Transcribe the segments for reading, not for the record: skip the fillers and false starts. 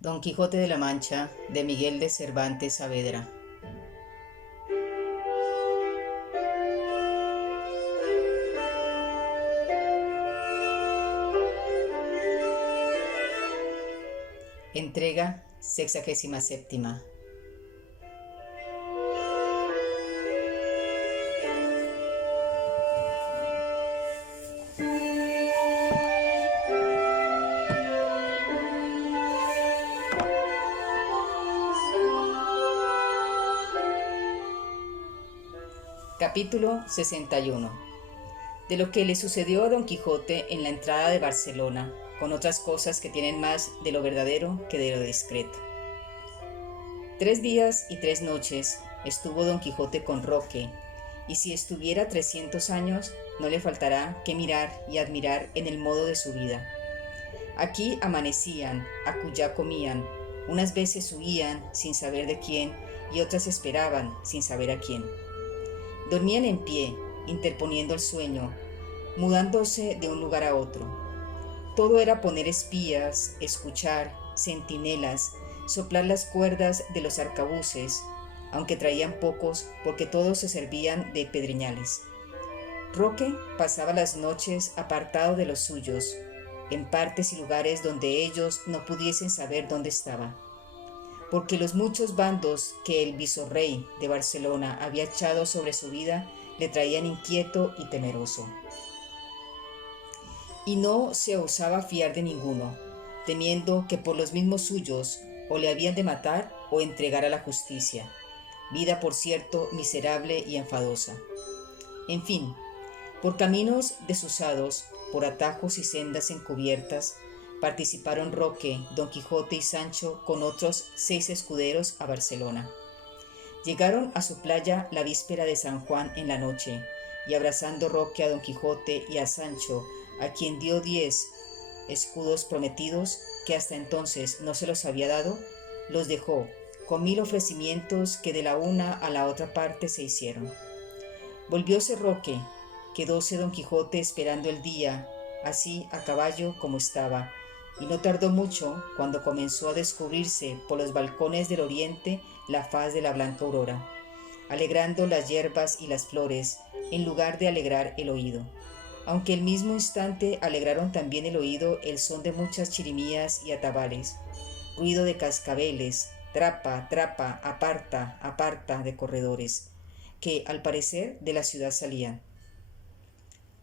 Don Quijote de la Mancha, de Miguel de Cervantes Saavedra. Entrega 67. Capítulo 61. De lo que le sucedió a Don Quijote en la entrada de Barcelona, con otras cosas que tienen más de lo verdadero que de lo discreto. 3 días y 3 noches estuvo Don Quijote con Roque, y si estuviera 300 años, no le faltará que mirar y admirar en el modo de su vida. Aquí amanecían, acullá comían, unas veces huían sin saber de quién, y otras esperaban sin saber a quién. Dormían en pie, interponiendo el sueño, mudándose de un lugar a otro. Todo era poner espías, escuchar, centinelas, soplar las cuerdas de los arcabuces, aunque traían pocos porque todos se servían de pedreñales. Roque pasaba las noches apartado de los suyos, en partes y lugares donde ellos no pudiesen saber dónde estaba, porque los muchos bandos que el visorrey de Barcelona había echado sobre su vida le traían inquieto y temeroso. Y no se osaba fiar de ninguno, temiendo que por los mismos suyos o le habían de matar o entregar a la justicia, vida por cierto miserable y enfadosa. En fin, por caminos desusados, por atajos y sendas encubiertas, participaron Roque, Don Quijote y Sancho con otros 6 escuderos a Barcelona. Llegaron a su playa la víspera de San Juan en la noche, y abrazando Roque a Don Quijote y a Sancho, a quien dio 10 escudos prometidos, que hasta entonces no se los había dado, los dejó, con 1000 ofrecimientos que de la una a la otra parte se hicieron. Volvióse Roque, quedóse Don Quijote esperando el día, así a caballo como estaba, y no tardó mucho cuando comenzó a descubrirse por los balcones del oriente la faz de la blanca aurora, alegrando las hierbas y las flores, en lugar de alegrar el oído. Aunque el mismo instante alegraron también el oído el son de muchas chirimías y atabales, ruido de cascabeles, trapa, trapa, aparta, aparta de corredores, que al parecer de la ciudad salían.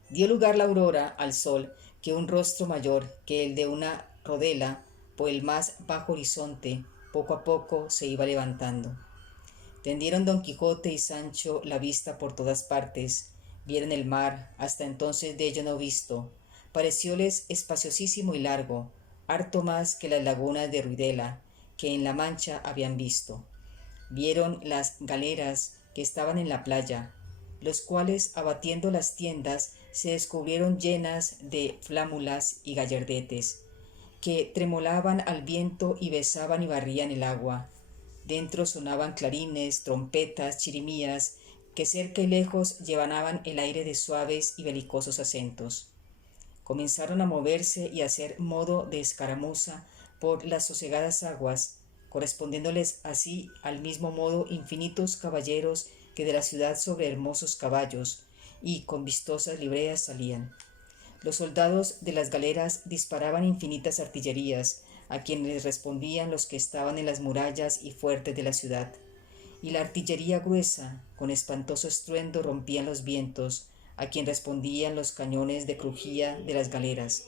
Dio lugar la aurora al sol, que un rostro mayor que el de una rodela por el más bajo horizonte poco a poco se iba levantando. Tendieron Don Quijote y Sancho la vista por todas partes, vieron el mar, hasta entonces de ello no visto, parecióles espaciosísimo y largo, harto más que las lagunas de Ruidela, que en la Mancha habían visto. Vieron las galeras que estaban en la playa, los cuales, abatiendo las tiendas, se descubrieron llenas de flámulas y gallardetes, que tremolaban al viento y besaban y barrían el agua. Dentro sonaban clarines, trompetas, chirimías, que cerca y lejos llevaban el aire de suaves y belicosos acentos. Comenzaron a moverse y a hacer modo de escaramuza por las sosegadas aguas, correspondiéndoles así al mismo modo infinitos caballeros que de la ciudad sobre hermosos caballos y con vistosas libreas salían. Los soldados de las galeras disparaban infinitas artillerías, a quienes les respondían los que estaban en las murallas y fuertes de la ciudad. Y la artillería gruesa, con espantoso estruendo, rompían los vientos, a quien respondían los cañones de crujía de las galeras.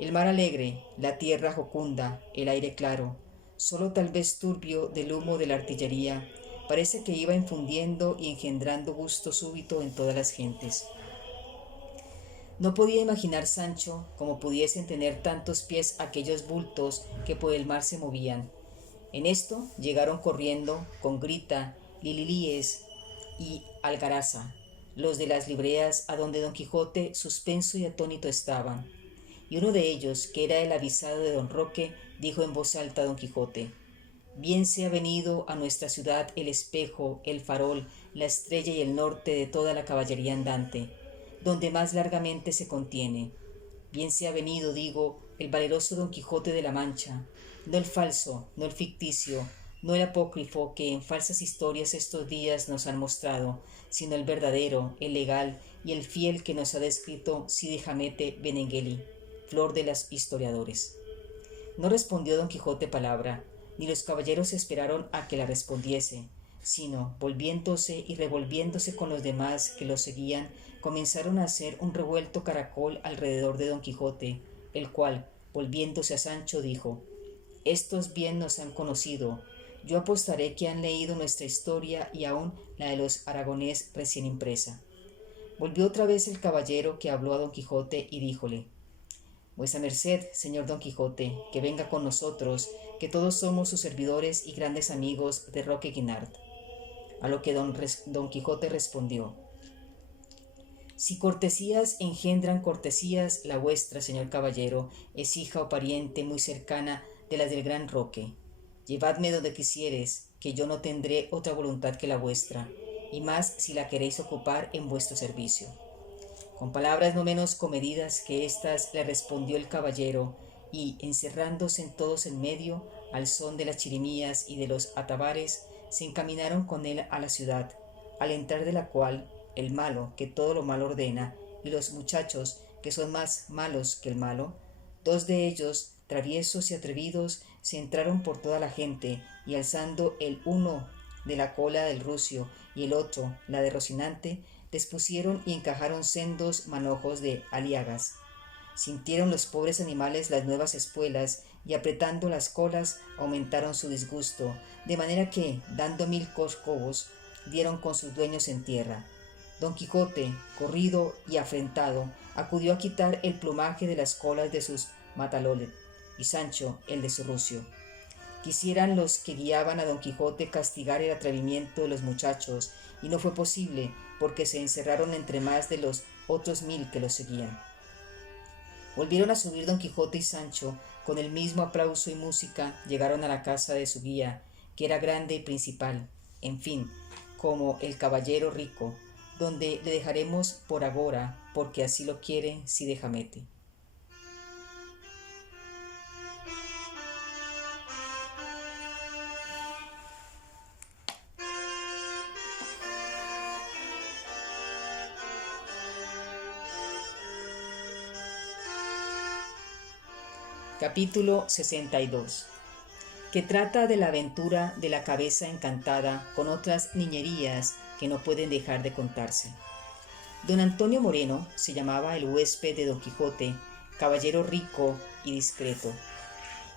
El mar alegre, la tierra jocunda, el aire claro, solo tal vez turbio del humo de la artillería, parece que iba infundiendo y engendrando gusto súbito en todas las gentes. No podía imaginar Sancho cómo pudiesen tener tantos pies aquellos bultos que por el mar se movían. En esto llegaron corriendo con grita, lililíes y algaraza, los de las libreas a donde Don Quijote suspenso y atónito estaban. Y uno de ellos, que era el avisado de Don Roque, dijo en voz alta a Don Quijote: «Bien se ha venido a nuestra ciudad el espejo, el farol, la estrella y el norte de toda la caballería andante, donde más largamente se contiene. Bien se ha venido, digo, el valeroso Don Quijote de la Mancha, no el falso, no el ficticio, no el apócrifo que en falsas historias estos días nos han mostrado, sino el verdadero, el legal y el fiel que nos ha descrito Cide Hamete Benengeli, flor de los historiadores. No respondió don Quijote palabra, ni los caballeros esperaron a que la respondiese, sino, volviéndose y revolviéndose con los demás que lo seguían, comenzaron a hacer un revuelto caracol alrededor de don Quijote, el cual, volviéndose a Sancho, dijo: Estos bien nos han conocido. Yo apostaré que han leído nuestra historia y aun la de los aragonés recién impresa. Volvió otra vez el caballero que habló a don Quijote y díjole: Vuesa merced, señor don Quijote, que venga con nosotros, que todos somos sus servidores y grandes amigos de Roque Guinart. A lo que don Quijote respondió: Si cortesías engendran cortesías, la vuestra, señor caballero, es hija o pariente muy cercana de las del gran Roque. Llevadme donde quisieres, que yo no tendré otra voluntad que la vuestra, y más si la queréis ocupar en vuestro servicio. Con palabras no menos comedidas que éstas le respondió el caballero, y, encerrándose en todos en medio, al son de las chirimías y de los atabares, se encaminaron con él a la ciudad, al entrar de la cual, el malo, que todo lo mal ordena, y los muchachos, que son más malos que el malo, dos de ellos, traviesos y atrevidos, se entraron por toda la gente, y alzando el uno de la cola del rucio y el otro la de Rocinante, les pusieron y encajaron sendos manojos de aliagas. Sintieron los pobres animales las nuevas espuelas y apretando las colas aumentaron su disgusto, de manera que, dando 1000 coscobos, dieron con sus dueños en tierra. Don Quijote, corrido y afrentado, acudió a quitar el plumaje de las colas de sus mataloles, y Sancho el de su rucio. Quisieran los que guiaban a don Quijote castigar el atrevimiento de los muchachos, y no fue posible, porque se encerraron entre más de los otros 1000 que los seguían. Volvieron a subir don Quijote y Sancho, con el mismo aplauso y música, llegaron a la casa de su guía, que era grande y principal, en fin, como el caballero rico, donde le dejaremos por agora, porque así lo quiere Cide Hamete. Capítulo 62, que trata de la aventura de la cabeza encantada con otras niñerías que no pueden dejar de contarse. Don Antonio Moreno se llamaba el huésped de don Quijote, caballero rico y discreto,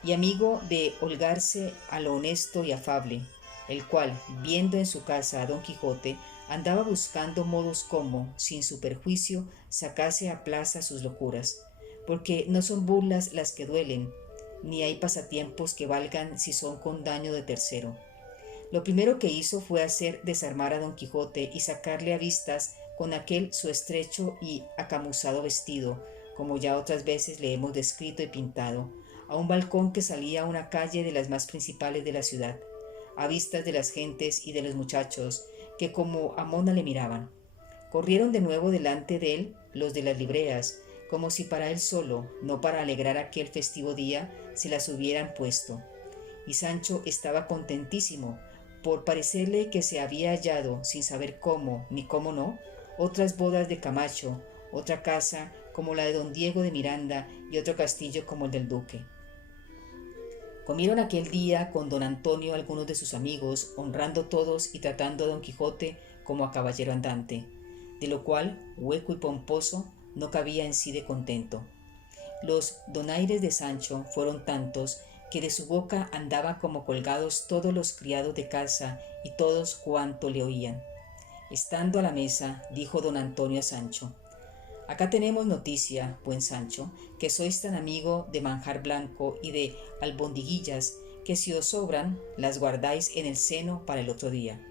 y amigo de holgarse a lo honesto y afable, el cual, viendo en su casa a don Quijote, andaba buscando modos como, sin su perjuicio, sacase a plaza sus locuras, porque no son burlas las que duelen, ni hay pasatiempos que valgan si son con daño de tercero. Lo primero que hizo fue hacer desarmar a don Quijote y sacarle a vistas con aquel su estrecho y acamuzado vestido, como ya otras veces le hemos descrito y pintado, a un balcón que salía a una calle de las más principales de la ciudad, a vistas de las gentes y de los muchachos, que como a mona le miraban. Corrieron de nuevo delante de él los de las libreas, como si para él solo, no para alegrar aquel festivo día, se las hubieran puesto. Y Sancho estaba contentísimo, por parecerle que se había hallado, sin saber cómo ni cómo no, otras bodas de Camacho, otra casa como la de don Diego de Miranda y otro castillo como el del duque. Comieron aquel día con don Antonio algunos de sus amigos, honrando todos y tratando a don Quijote como a caballero andante, de lo cual, hueco y pomposo, no cabía en sí de contento. Los donaires de Sancho fueron tantos que de su boca andaban como colgados todos los criados de casa y todos cuanto le oían. Estando a la mesa, dijo don Antonio a Sancho: Acá tenemos noticia, buen Sancho, que sois tan amigo de manjar blanco y de albondiguillas, que si os sobran, las guardáis en el seno para el otro día.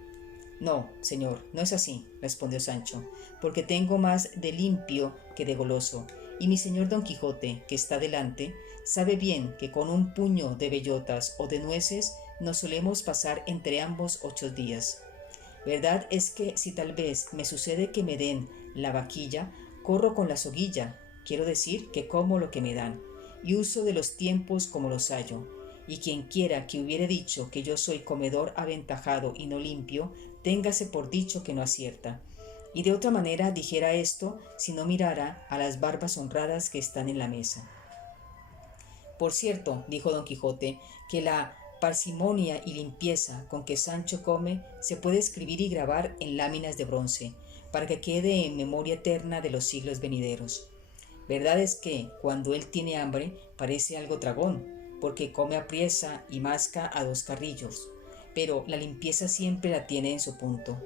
No, señor, no es así, respondió Sancho, porque tengo más de limpio que de goloso, y mi señor don Quijote, que está delante, sabe bien que con un puño de bellotas o de nueces nos solemos pasar entre ambos 8 días. Verdad es que si tal vez me sucede que me den la vaquilla, corro con la soguilla, quiero decir que como lo que me dan, y uso de los tiempos como los hallo, y quien quiera que hubiere dicho que yo soy comedor aventajado y no limpio, téngase por dicho que no acierta. Y de otra manera dijera esto si no mirara a las barbas honradas que están en la mesa. Por cierto, dijo don Quijote, que la parsimonia y limpieza con que Sancho come se puede escribir y grabar en láminas de bronce, para que quede en memoria eterna de los siglos venideros. Verdad es que, cuando él tiene hambre, parece algo tragón, porque come apriesa y masca a dos carrillos, pero la limpieza siempre la tiene en su punto.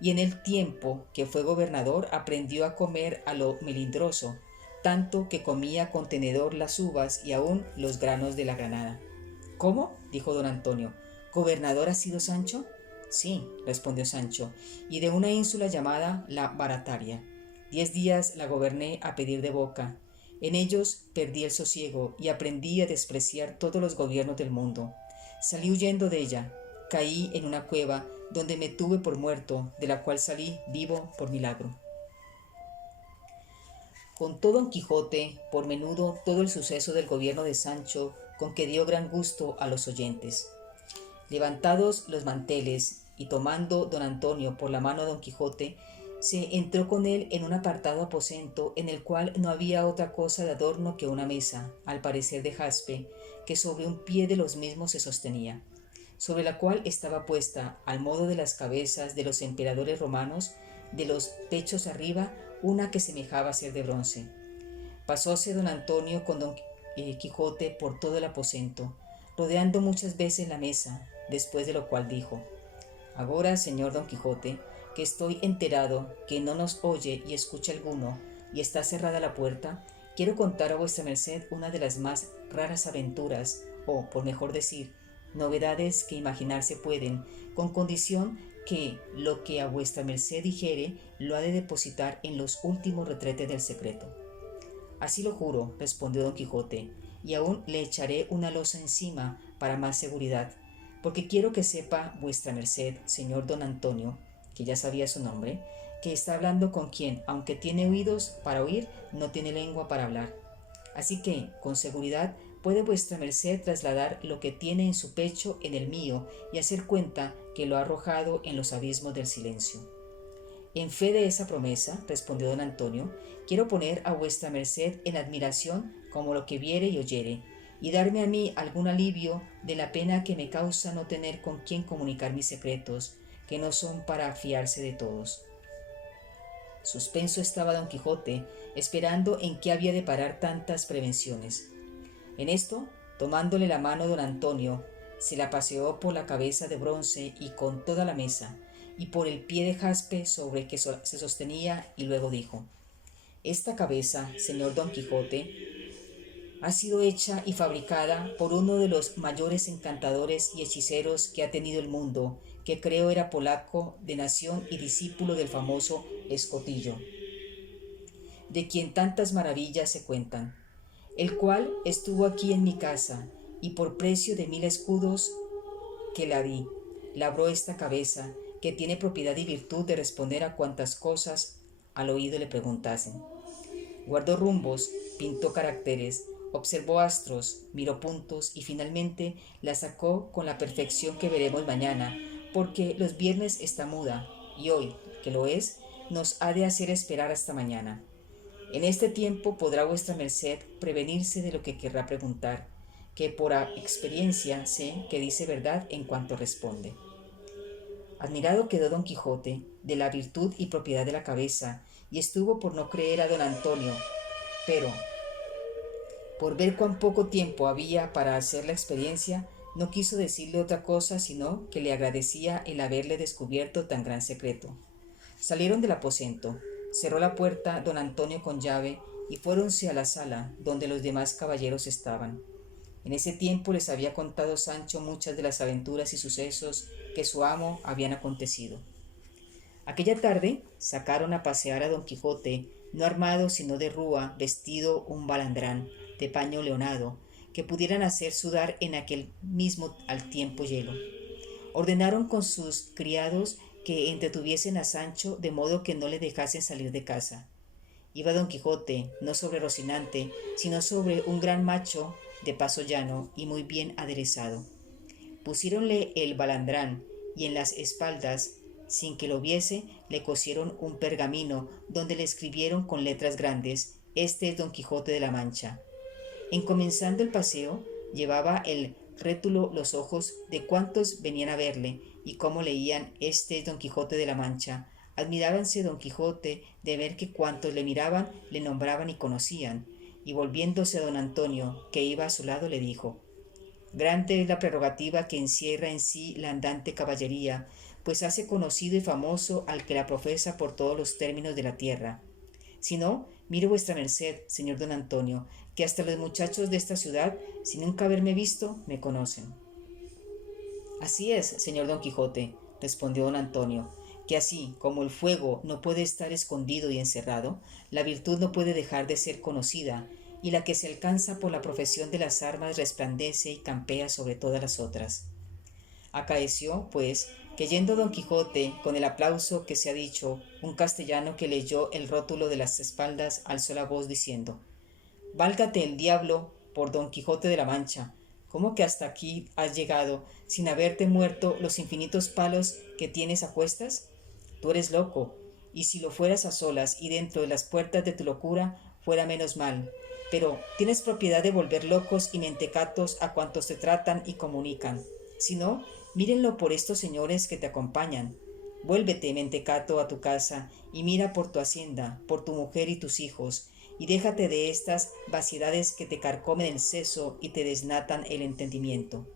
Y en el tiempo que fue gobernador aprendió a comer a lo melindroso, tanto que comía con tenedor las uvas y aún los granos de la granada. ¿Cómo? Dijo don Antonio. ¿Gobernador ha sido Sancho? Sí, respondió Sancho, y de una ínsula llamada la Barataria. 10 días la goberné a pedir de boca. En ellos perdí el sosiego y aprendí a despreciar todos los gobiernos del mundo. Salí huyendo de ella, caí en una cueva donde me tuve por muerto, de la cual salí vivo por milagro. Contó don Quijote por menudo todo el suceso del gobierno de Sancho, con que dio gran gusto a los oyentes. Levantados los manteles y tomando don Antonio por la mano a don Quijote, se entró con él en un apartado aposento en el cual no había otra cosa de adorno que una mesa, al parecer de jaspe, que sobre un pie de los mismos se sostenía, sobre la cual estaba puesta, al modo de las cabezas de los emperadores romanos, de los pechos arriba, una que semejaba ser de bronce. Pasóse don Antonio con don Quijote por todo el aposento, rodeando muchas veces la mesa, después de lo cual dijo: Agora, señor don Quijote, que estoy enterado que no nos oye y escucha alguno, y está cerrada la puerta, quiero contar a vuestra merced una de las más raras aventuras, o, por mejor decir, novedades que imaginarse pueden, con condición que lo que a vuestra merced dijere lo ha de depositar en los últimos retretes del secreto. Así lo juro, respondió don Quijote, y aún le echaré una losa encima para más seguridad, porque quiero que sepa vuestra merced, señor don Antonio, que ya sabía su nombre, que está hablando con quien, aunque tiene oídos para oír, no tiene lengua para hablar. Así que, con seguridad, puede vuestra merced trasladar lo que tiene en su pecho en el mío y hacer cuenta que lo ha arrojado en los abismos del silencio. En fe de esa promesa, respondió don Antonio, quiero poner a vuestra merced en admiración como lo que viere y oyere, y darme a mí algún alivio de la pena que me causa no tener con quien comunicar mis secretos, que no son para fiarse de todos. Suspenso estaba don Quijote, esperando en qué había de parar tantas prevenciones. En esto, tomándole la mano don Antonio, se la paseó por la cabeza de bronce y con toda la mesa, y por el pie de jaspe sobre que se sostenía, y luego dijo: Esta cabeza, señor don Quijote, ha sido hecha y fabricada por uno de los mayores encantadores y hechiceros que ha tenido el mundo, que creo era polaco de nación y discípulo del famoso Escotillo, de quien tantas maravillas se cuentan, el cual estuvo aquí en mi casa, y por precio de 1000 escudos que la di, labró esta cabeza, que tiene propiedad y virtud de responder a cuantas cosas al oído le preguntasen. Guardó rumbos, pintó caracteres, observó astros, miró puntos y finalmente la sacó con la perfección que veremos mañana, porque los viernes está muda y hoy, que lo es, nos ha de hacer esperar hasta mañana. En este tiempo podrá vuestra merced prevenirse de lo que querrá preguntar, que por experiencia sé que dice verdad en cuanto responde. Admirado quedó don Quijote de la virtud y propiedad de la cabeza, y estuvo por no creer a don Antonio, pero por ver cuán poco tiempo había para hacer la experiencia, no quiso decirle otra cosa sino que le agradecía el haberle descubierto tan gran secreto. Salieron del aposento, cerró la puerta don Antonio con llave y fuéronse a la sala donde los demás caballeros estaban. En ese tiempo les había contado Sancho muchas de las aventuras y sucesos que su amo habían acontecido. Aquella tarde sacaron a pasear a don Quijote, no armado sino de rúa, vestido un balandrán de paño leonado, que pudieran hacer sudar en aquel mismo al tiempo hielo. Ordenaron con sus criados que entretuviesen a Sancho de modo que no le dejasen salir de casa. Iba don Quijote, no sobre Rocinante, sino sobre un gran macho de paso llano y muy bien aderezado. Pusiéronle el balandrán y en las espaldas, sin que lo viese, le cosieron un pergamino donde le escribieron con letras grandes: Este es Don Quijote de la Mancha. En comenzando el paseo, llevaba el rétulo los ojos de cuantos venían a verle, y cómo leían: Este es Don Quijote de la Mancha. Admirábanse Don Quijote de ver que cuantos le miraban le nombraban y conocían, y volviéndose a don Antonio, que iba a su lado, le dijo: Grande es la prerrogativa que encierra en sí la andante caballería, pues hace conocido y famoso al que la profesa por todos los términos de la tierra. Si no, mire vuestra merced, señor don Antonio, que hasta los muchachos de esta ciudad, sin nunca haberme visto, me conocen. Así es, señor don Quijote, respondió don Antonio, que así como el fuego no puede estar escondido y encerrado, la virtud no puede dejar de ser conocida, y la que se alcanza por la profesión de las armas resplandece y campea sobre todas las otras. Acaeció, pues, que yendo don Quijote, con el aplauso que se ha dicho, un castellano que leyó el rótulo de las espaldas alzó la voz diciendo: Válgate el diablo por Don Quijote de la Mancha, ¿cómo que hasta aquí has llegado sin haberte muerto los infinitos palos que tienes a cuestas? Tú eres loco, y si lo fueras a solas y dentro de las puertas de tu locura, fuera menos mal. Pero tienes propiedad de volver locos y mentecatos a cuantos te tratan y comunican. Si no, mírenlo por estos señores que te acompañan. Vuélvete, mentecato, a tu casa y mira por tu hacienda, por tu mujer y tus hijos, y déjate de estas vaciedades que te carcomen el seso y te desnatan el entendimiento.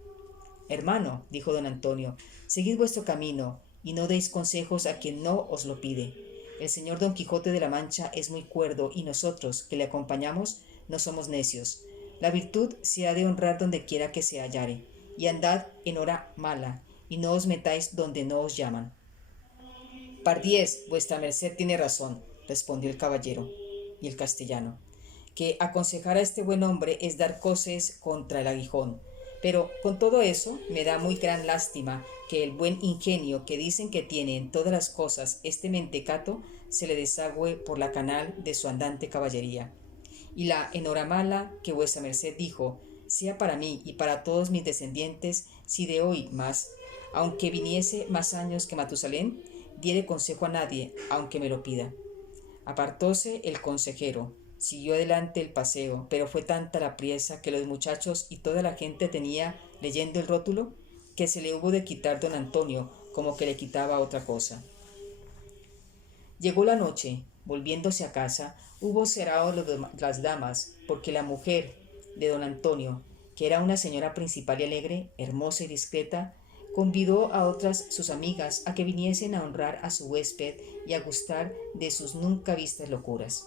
Hermano, dijo don Antonio, seguid vuestro camino y no deis consejos a quien no os lo pide. El señor Don Quijote de la Mancha es muy cuerdo y nosotros, que le acompañamos, no somos necios. La virtud se ha de honrar donde quiera que se hallare, y andad en hora mala, y no os metáis donde no os llaman. Pardiez, vuestra merced tiene razón, respondió el caballero y el castellano, que aconsejar a este buen hombre es dar coces contra el aguijón. Pero con todo eso me da muy gran lástima que el buen ingenio que dicen que tiene en todas las cosas este mentecato se le desagüe por la canal de su andante caballería. Y la enhoramala que vuestra merced dijo sea para mí y para todos mis descendientes, si de hoy más, aunque viniese más años que Matusalén, diere consejo a nadie, aunque me lo pida. Apartóse el consejero, siguió adelante el paseo, pero fue tanta la priesa que los muchachos y toda la gente tenía leyendo el rótulo, que se le hubo de quitar don Antonio como que le quitaba otra cosa. Llegó la noche, volviéndose a casa, hubo cerrado las damas, porque la mujer de don Antonio, que era una señora principal y alegre, hermosa y discreta, convidó a otras sus amigas a que viniesen a honrar a su huésped y a gustar de sus nunca vistas locuras.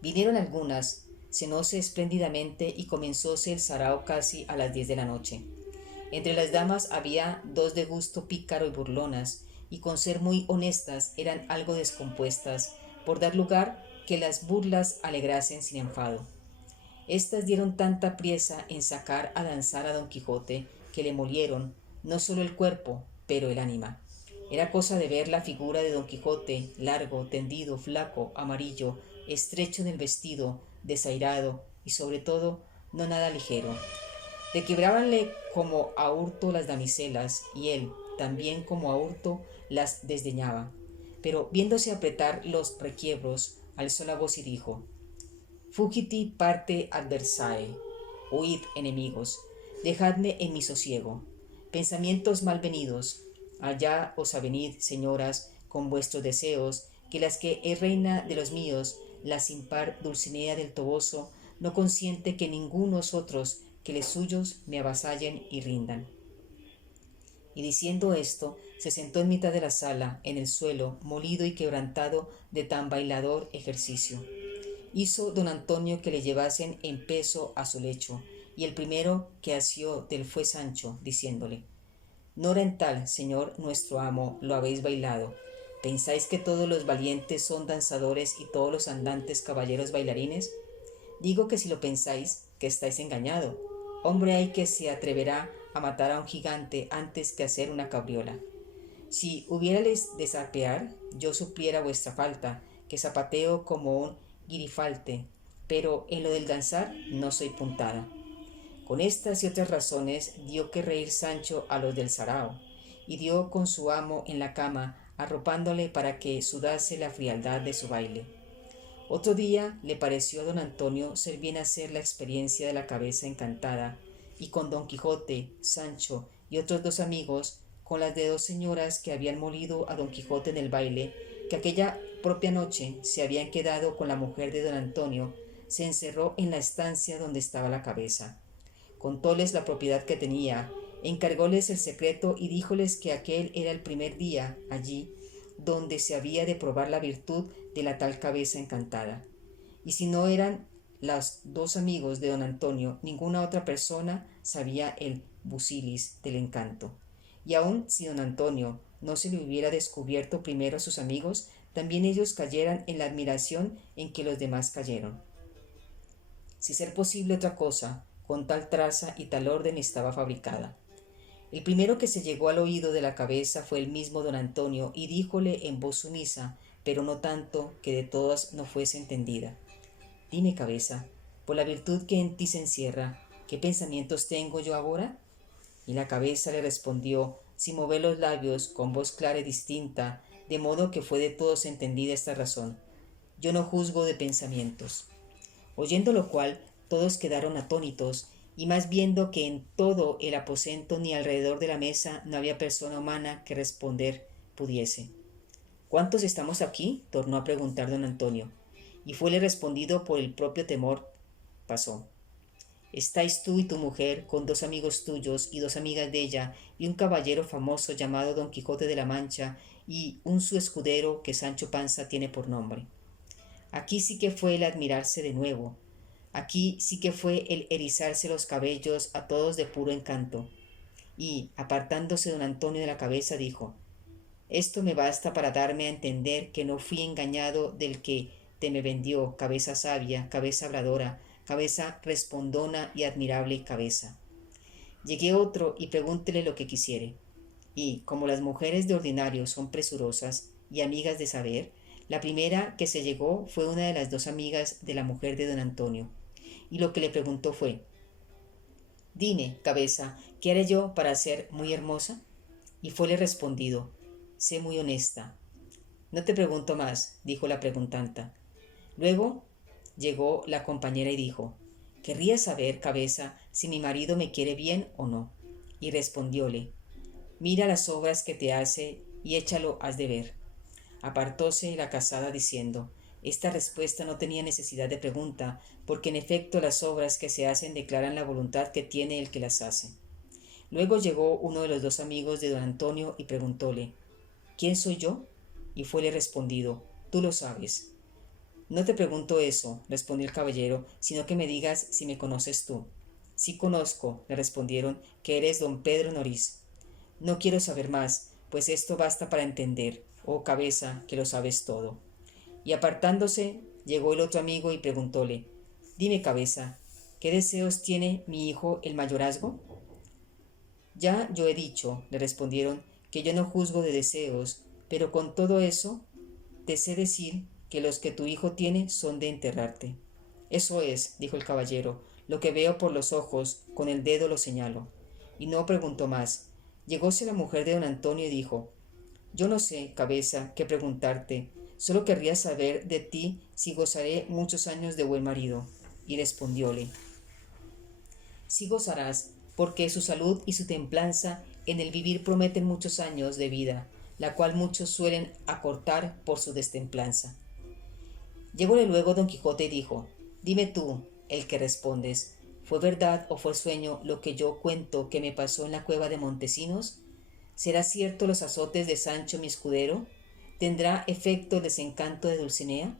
Vinieron algunas, cenóse espléndidamente y comenzóse el sarao casi a las 10 de la noche. Entre las damas había dos de gusto pícaro y burlonas, y con ser muy honestas eran algo descompuestas, por dar lugar que las burlas alegrasen sin enfado. Estas dieron tanta priesa en sacar a danzar a don Quijote, que le molieron, no solo el cuerpo, pero el ánima. Era cosa de ver la figura de don Quijote, largo, tendido, flaco, amarillo, estrecho en el vestido, desairado y sobre todo no nada ligero. Requebrábanle como a hurto las damiselas, y él, también como a hurto, las desdeñaba. Pero viéndose apretar los requiebros, alzó la voz y dijo: Fugiti parte adversae, huid enemigos, dejadme en mi sosiego. Pensamientos malvenidos, allá os avenid, señoras, con vuestros deseos, que las que es reina de los míos, la sin par Dulcinea del Toboso, no consiente que ningunos otros que les suyos me avasallen y rindan. Y diciendo esto, se sentó en mitad de la sala, en el suelo, molido y quebrantado de tan bailador ejercicio. Hizo don Antonio que le llevasen en peso a su lecho, y el primero que asió del fue Sancho, diciéndole: Nora en tal, señor nuestro amo, lo habéis bailado. ¿Pensáis que todos los valientes son danzadores y todos los andantes caballeros bailarines? Digo que si lo pensáis, que estáis engañado. Hombre hay que se atreverá a matar a un gigante antes que hacer una cabriola. Si hubiérales de zapear, yo supliera vuestra falta, que zapateo como un guirifalte, pero en lo del danzar no soy puntada. Con estas y otras razones dio que reír Sancho a los del sarao, y dio con su amo en la cama, arropándole para que sudase la frialdad de su baile. Otro día le pareció a don Antonio ser bien hacer la experiencia de la cabeza encantada, y con don Quijote, Sancho y otros dos amigos, con las de dos señoras que habían molido a don Quijote en el baile, que aquella propia noche se habían quedado con la mujer de don Antonio, se encerró en la estancia donde estaba la cabeza. Contóles la propiedad que tenía, encargóles el secreto y díjoles que aquel era el primer día allí donde se había de probar la virtud de la tal cabeza encantada. Y si no eran los dos amigos de don Antonio, ninguna otra persona sabía el busilis del encanto. Y aun si don Antonio no se le hubiera descubierto primero a sus amigos, también ellos cayeran en la admiración en que los demás cayeron. Si ser posible otra cosa, con tal traza y tal orden estaba fabricada. El primero que se llegó al oído de la cabeza fue el mismo don Antonio, y díjole en voz sumisa, pero no tanto que de todas no fuese entendida: Dime, cabeza, por la virtud que en ti se encierra, ¿qué pensamientos tengo yo ahora? Y la cabeza le respondió, sin mover los labios, con voz clara y distinta, de modo que fue de todos entendida esta razón: Yo no juzgo de pensamientos. Oyendo lo cual, todos quedaron atónitos, y más viendo que en todo el aposento ni alrededor de la mesa no había persona humana que responder pudiese. ¿Cuántos estamos aquí?, tornó a preguntar don Antonio, y fuele respondido por el propio temor. Pasó: Estáis tú y tu mujer, con dos amigos tuyos y dos amigas de ella, y un caballero famoso llamado Don Quijote de la Mancha, y un su escudero que Sancho Panza tiene por nombre. Aquí sí que fue el admirarse de nuevo. Aquí sí que fue el erizarse los cabellos a todos de puro encanto. Y, apartándose don Antonio de la cabeza, dijo: Esto me basta para darme a entender que no fui engañado del que te me vendió, cabeza sabia, cabeza habladora, cabeza respondona y admirable cabeza. Llegue otro y pregúntele lo que quisiere. Y, como las mujeres de ordinario son presurosas y amigas de saber, la primera que se llegó fue una de las dos amigas de la mujer de don Antonio, y lo que le preguntó fue: Dime, cabeza, ¿qué haré yo para ser muy hermosa? Y fuele respondido: Sé muy honesta. No te pregunto más, dijo la preguntanta. Luego llegó la compañera y dijo: Querría saber, cabeza, si mi marido me quiere bien o no. Y respondióle: Mira las obras que te hace y échalo has de ver. Apartóse la casada diciendo: Esta respuesta no tenía necesidad de pregunta, porque en efecto las obras que se hacen declaran la voluntad que tiene el que las hace. Luego llegó uno de los dos amigos de don Antonio y preguntóle: ¿Quién soy yo? Y fuele respondido: Tú lo sabes. No te pregunto eso, respondió el caballero, sino que me digas si me conoces tú. Sí conozco, le respondieron, que eres don Pedro Noriz. No quiero saber más, pues esto basta para entender, oh cabeza, que lo sabes todo. Y apartándose, llegó el otro amigo y preguntóle: Dime, cabeza, ¿qué deseos tiene mi hijo el mayorazgo? Ya yo he dicho, le respondieron, que yo no juzgo de deseos, pero con todo eso te sé decir que los que tu hijo tiene son de enterrarte. Eso es, dijo el caballero, lo que veo por los ojos, con el dedo lo señalo. Y no preguntó más. Llegóse la mujer de don Antonio y dijo: Yo no sé, cabeza, qué preguntarte, solo querría saber de ti si gozaré muchos años de buen marido. Y respondióle: Sí gozarás, porque su salud y su templanza en el vivir prometen muchos años de vida, la cual muchos suelen acortar por su destemplanza. Llególe luego don Quijote y dijo: Dime tú, el que respondes, ¿fue verdad o fue sueño lo que yo cuento que me pasó en la cueva de Montesinos? ¿Será cierto los azotes de Sancho mi escudero? ¿Tendrá efecto el desencanto de Dulcinea?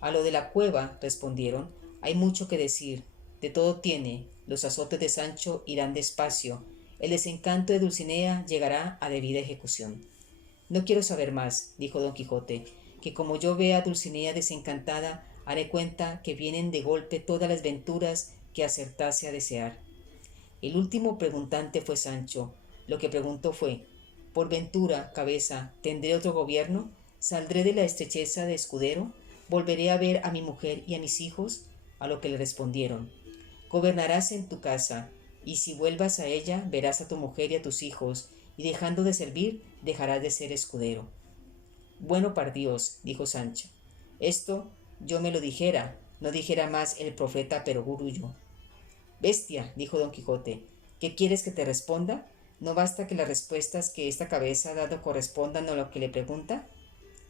A lo de la cueva, respondieron, hay mucho que decir. De todo tiene. Los azotes de Sancho irán despacio. El desencanto de Dulcinea llegará a debida ejecución. No quiero saber más, dijo don Quijote, que como yo vea a Dulcinea desencantada, haré cuenta que vienen de golpe todas las venturas que acertase a desear. El último preguntante fue Sancho. Lo que preguntó fue: ¿Por ventura, cabeza, tendré otro gobierno? ¿Saldré de la estrecheza de escudero? ¿volveré a ver a mi mujer y a mis hijos? A lo que le respondieron: gobernarás en tu casa, y si vuelvas a ella, verás a tu mujer y a tus hijos, y dejando de servir, dejarás de ser escudero. Bueno, par Dios, dijo Sancho, esto yo me lo dijera, no dijera más el profeta Perogrullo. Bestia, dijo don Quijote, ¿qué quieres que te responda? ¿No basta que las respuestas que esta cabeza ha dado correspondan a lo que le pregunta?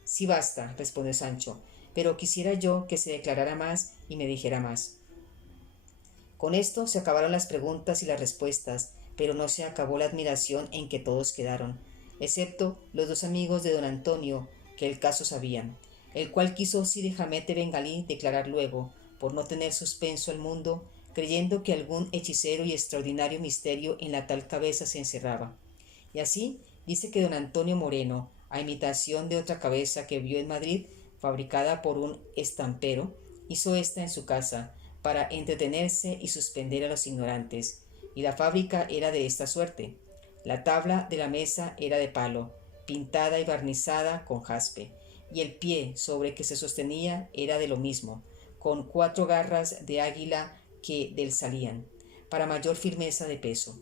Sí basta, respondió Sancho, pero quisiera yo que se declarara más y me dijera más. Con esto se acabaron las preguntas y las respuestas, pero no se acabó la admiración en que todos quedaron, excepto los dos amigos de don Antonio, que el caso sabían, el cual quiso Cide Hamete Bengalí declarar luego, por no tener suspenso al mundo, creyendo que algún hechicero y extraordinario misterio en la tal cabeza se encerraba. Y así dice que don Antonio Moreno, a imitación de otra cabeza que vio en Madrid, fabricada por un estampero, hizo esta en su casa, para entretenerse y suspender a los ignorantes, y la fábrica era de esta suerte. La tabla de la mesa era de palo, pintada y barnizada con jaspe, y el pie sobre que se sostenía era de lo mismo, con 4 garras de águila que del salían, para mayor firmeza de peso.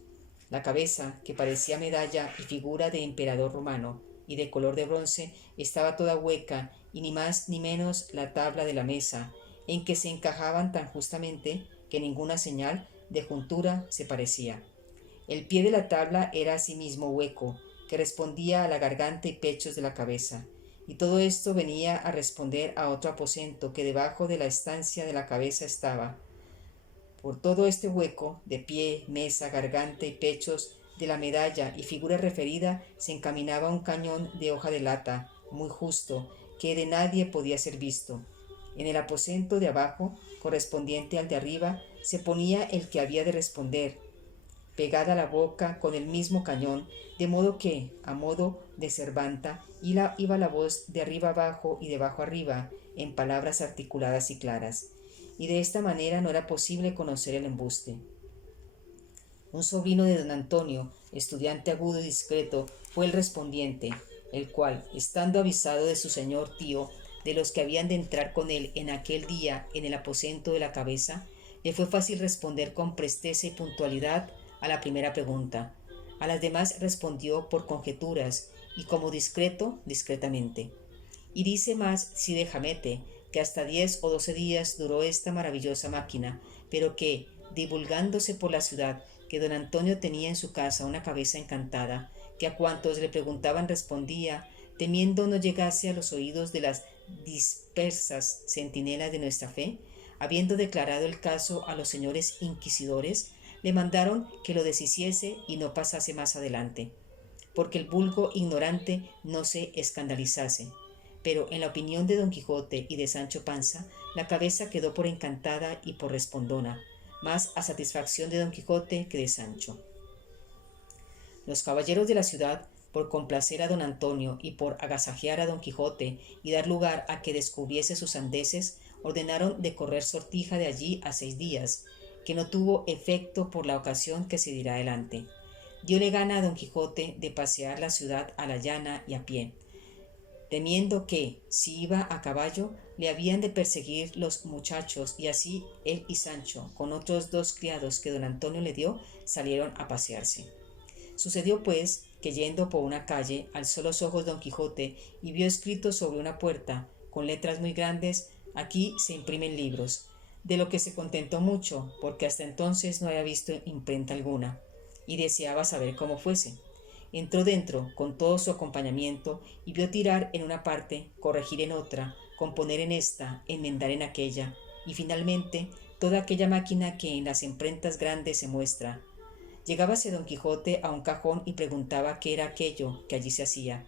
La cabeza, que parecía medalla y figura de emperador romano, y de color de bronce, estaba toda hueca, y ni más ni menos la tabla de la mesa, en que se encajaban tan justamente que ninguna señal de juntura se parecía. El pie de la tabla era asimismo hueco, que respondía a la garganta y pechos de la cabeza, y todo esto venía a responder a otro aposento que debajo de la estancia de la cabeza estaba. Por todo este hueco, de pie, mesa, garganta y pechos de la medalla y figura referida, se encaminaba un cañón de hoja de lata, muy justo, que de nadie podía ser visto. En el aposento de abajo, correspondiente al de arriba, se ponía el que había de responder, pegada a la boca con el mismo cañón, de modo que, a modo de servanta, iba la voz de arriba abajo y de abajo arriba, en palabras articuladas y claras, y de esta manera no era posible conocer el embuste. Un sobrino de don Antonio, estudiante agudo y discreto, fue el respondiente, el cual, estando avisado de su señor tío, de los que habían de entrar con él en aquel día en el aposento de la cabeza, le fue fácil responder con presteza y puntualidad a la primera pregunta. A las demás respondió por conjeturas y como discreto, discretamente. Y dice más Cide Hamete, que hasta 10 o 12 días duró esta maravillosa máquina, pero que, divulgándose por la ciudad, que don Antonio tenía en su casa una cabeza encantada, que a cuantos le preguntaban respondía, temiendo no llegase a los oídos de las dispersas centinelas de nuestra fe, habiendo declarado el caso a los señores inquisidores, le mandaron que lo deshiciese y no pasase más adelante, porque el vulgo ignorante no se escandalizase. Pero en la opinión de don Quijote y de Sancho Panza, la cabeza quedó por encantada y por respondona, más a satisfacción de don Quijote que de Sancho. Los caballeros de la ciudad, por complacer a don Antonio y por agasajear a don Quijote y dar lugar a que descubriese sus sandeces, ordenaron de correr sortija de allí a 6 días, que no tuvo efecto por la ocasión que se dirá adelante. Diole gana a don Quijote de pasear la ciudad a la llana y a pie, temiendo que, si iba a caballo, le habían de perseguir los muchachos, y así él y Sancho, con otros 2 criados que don Antonio le dio, salieron a pasearse. Sucedió, pues, que yendo por una calle, alzó los ojos don Quijote y vio escrito sobre una puerta, con letras muy grandes, aquí se imprimen libros, de lo que se contentó mucho, porque hasta entonces no había visto imprenta alguna, y deseaba saber cómo fuese. Entró dentro con todo su acompañamiento y vio tirar en una parte, corregir en otra, componer en esta, enmendar en aquella, y finalmente toda aquella máquina que en las imprentas grandes se muestra. Llegábase don Quijote a un cajón y preguntaba qué era aquello que allí se hacía.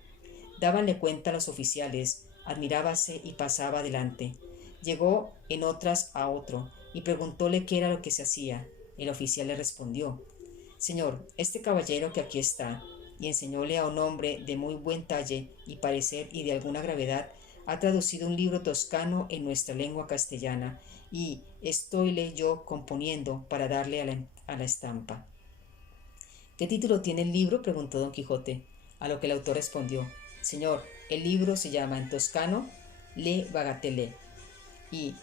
Dábanle cuenta los oficiales, admirábase y pasaba adelante. Llegó en otras a otro y preguntóle qué era lo que se hacía. El oficial le respondió: Señor, este caballero que aquí está, y enseñóle a un hombre de muy buen talle y parecer y de alguna gravedad, ha traducido un libro toscano en nuestra lengua castellana, y estoyle yo componiendo para darle a la estampa. ¿Qué título tiene el libro?, preguntó don Quijote, a lo que el autor respondió: Señor, el libro se llama en toscano Le Bagatelle. ¿Y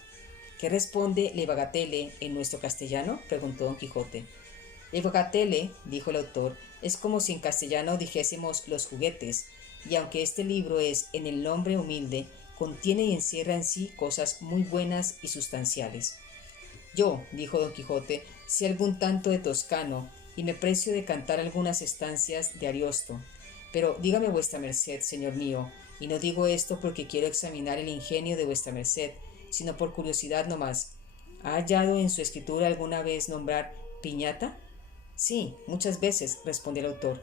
qué responde le bagatelle en nuestro castellano?, preguntó don Quijote. Le bagatelle, dijo el autor, es como si en castellano dijésemos los juguetes, y aunque este libro es en el nombre humilde, contiene y encierra en sí cosas muy buenas y sustanciales. Yo, dijo don Quijote, sé algún tanto de toscano, y me precio de cantar algunas estancias de Ariosto. Pero dígame vuestra merced, señor mío, y no digo esto porque quiero examinar el ingenio de vuestra merced, sino por curiosidad no más. ¿Ha hallado en su escritura alguna vez nombrar piñata? Sí, muchas veces, respondió el autor.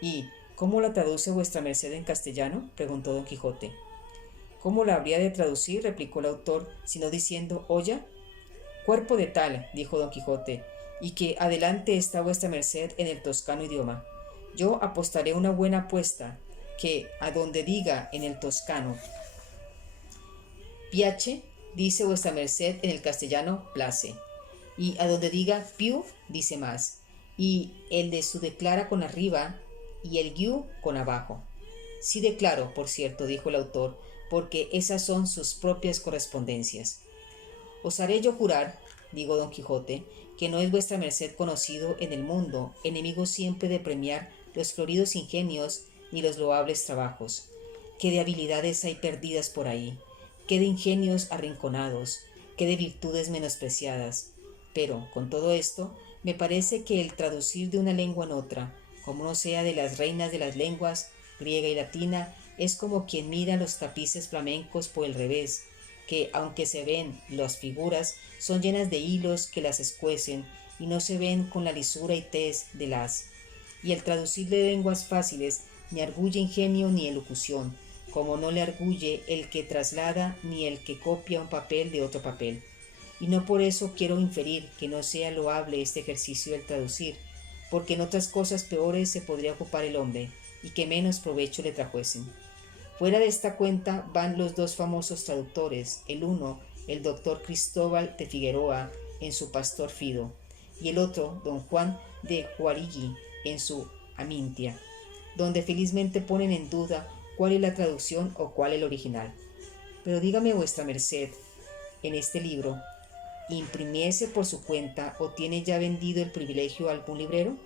¿Y cómo la traduce vuestra merced en castellano?, preguntó don Quijote. ¿Cómo la habría de traducir?, replicó el autor, sino diciendo olla. Cuerpo de tal, dijo don Quijote, y que adelante está vuestra merced en el toscano idioma. Yo apostaré una buena apuesta, que a donde diga en el toscano piace, dice vuestra merced en el castellano place, y a donde diga piu, dice más, y el de su declara con arriba y el guiu con abajo. Sí declaro, por cierto, dijo el autor, porque esas son sus propias correspondencias. Osaré yo jurar, dijo don Quijote, que no es vuestra merced conocido en el mundo, enemigo siempre de premiar los floridos ingenios ni los loables trabajos. Qué de habilidades hay perdidas por ahí, qué de ingenios arrinconados, qué de virtudes menospreciadas. Pero, con todo esto, me parece que el traducir de una lengua en otra, como no sea de las reinas de las lenguas, griega y latina, es como quien mira los tapices flamencos por el revés, que, aunque se ven las figuras, son llenas de hilos que las escuecen y no se ven con la lisura y tez de las. Y el traducir de lenguas fáciles ni arguye ingenio ni elocución, como no le arguye el que traslada ni el que copia un papel de otro papel. Y no por eso quiero inferir que no sea loable este ejercicio del traducir, porque en otras cosas peores se podría ocupar el hombre, y que menos provecho le trajesen. Fuera de esta cuenta van los dos famosos traductores, el uno, el doctor Cristóbal de Figueroa, en su Pastor Fido, y el otro, don Juan de Juarigui, en su Amintia, donde felizmente ponen en duda cuál es la traducción o cuál el original. Pero dígame vuestra merced, en este libro, ¿imprimiese por su cuenta o tiene ya vendido el privilegio a algún librero?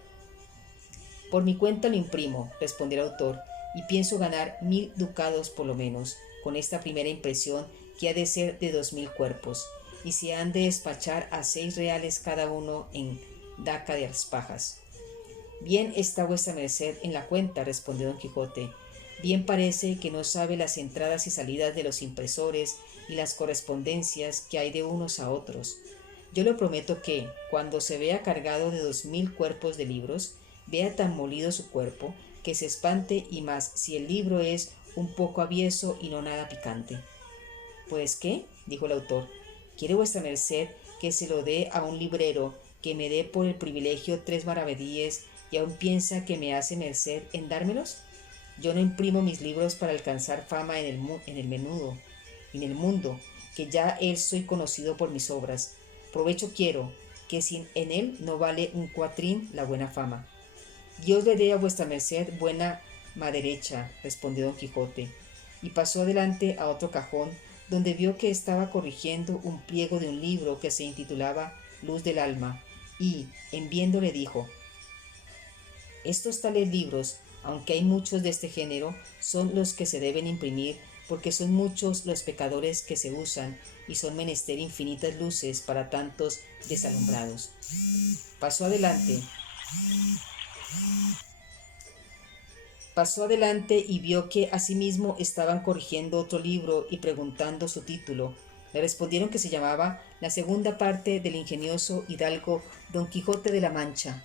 Por mi cuenta lo imprimo, respondió el autor, y pienso ganar 1000 ducados por lo menos, con esta primera impresión que ha de ser de 2000 cuerpos, y se han de despachar a 6 reales cada uno en daca de aspajas. Bien está vuestra merced en la cuenta, respondió don Quijote. Bien parece que no sabe las entradas y salidas de los impresores y las correspondencias que hay de unos a otros. Yo le prometo que, cuando se vea cargado de 2000 cuerpos de libros, vea tan molido su cuerpo que se espante, y más si el libro es un poco avieso y no nada picante. ¿Pues qué?, dijo el autor. ¿Quiere vuestra merced que se lo dé a un librero que me dé por el privilegio 3 maravedíes y aún piensa que me hace merced en dármelos? Yo no imprimo mis libros para alcanzar fama en el mundo, que ya él soy conocido por mis obras. Provecho quiero, que sin en él no vale un cuatrín la buena fama. Dios le dé a vuestra merced buena maderecha, respondió don Quijote, y pasó adelante a otro cajón, donde vio que estaba corrigiendo un pliego de un libro que se intitulaba Luz del alma, y, en viéndole, dijo: estos tales libros, aunque hay muchos de este género, son los que se deben imprimir, porque son muchos los pecadores que se usan, y son menester infinitas luces para tantos desalumbrados. Pasó adelante y vio que asimismo estaban corrigiendo otro libro y preguntando su título. Le respondieron que se llamaba La segunda parte del ingenioso hidalgo Don Quijote de la Mancha,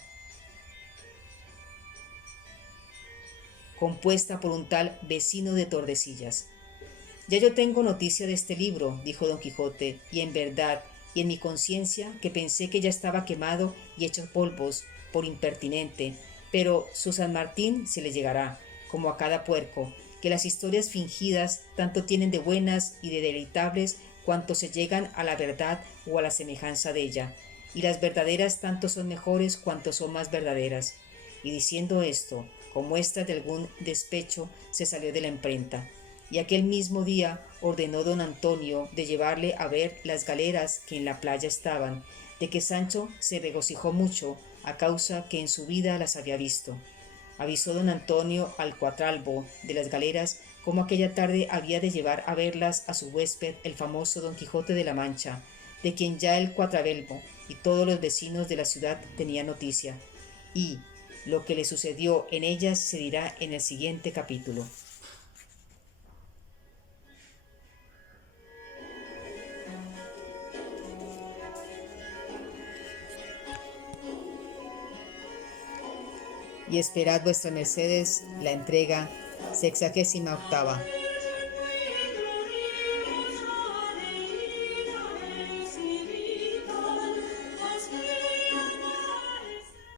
compuesta por un tal Vecino de Tordesillas. Ya yo tengo noticia de este libro, dijo don Quijote, y en verdad, y en mi conciencia, que pensé que ya estaba quemado y hecho polvos por impertinente, pero su San Martín se le llegará, como a cada puerco, que las historias fingidas tanto tienen de buenas y de deleitables cuanto se llegan a la verdad o a la semejanza de ella, y las verdaderas tanto son mejores cuanto son más verdaderas. Y diciendo esto, con muestras de algún despecho, se salió de la imprenta. y aquel mismo día ordenó don Antonio de llevarle a ver las galeras que en la playa estaban, de que Sancho se regocijó mucho, a causa que en su vida las había visto. Avisó don Antonio al cuatralbo de las galeras cómo aquella tarde había de llevar a verlas a su huésped el famoso Don Quijote de la Mancha, de quien ya el cuatralbo y todos los vecinos de la ciudad tenían noticia, y lo que le sucedió en ellas se dirá en el siguiente capítulo. Y esperad vuestras mercedes la entrega 68ª.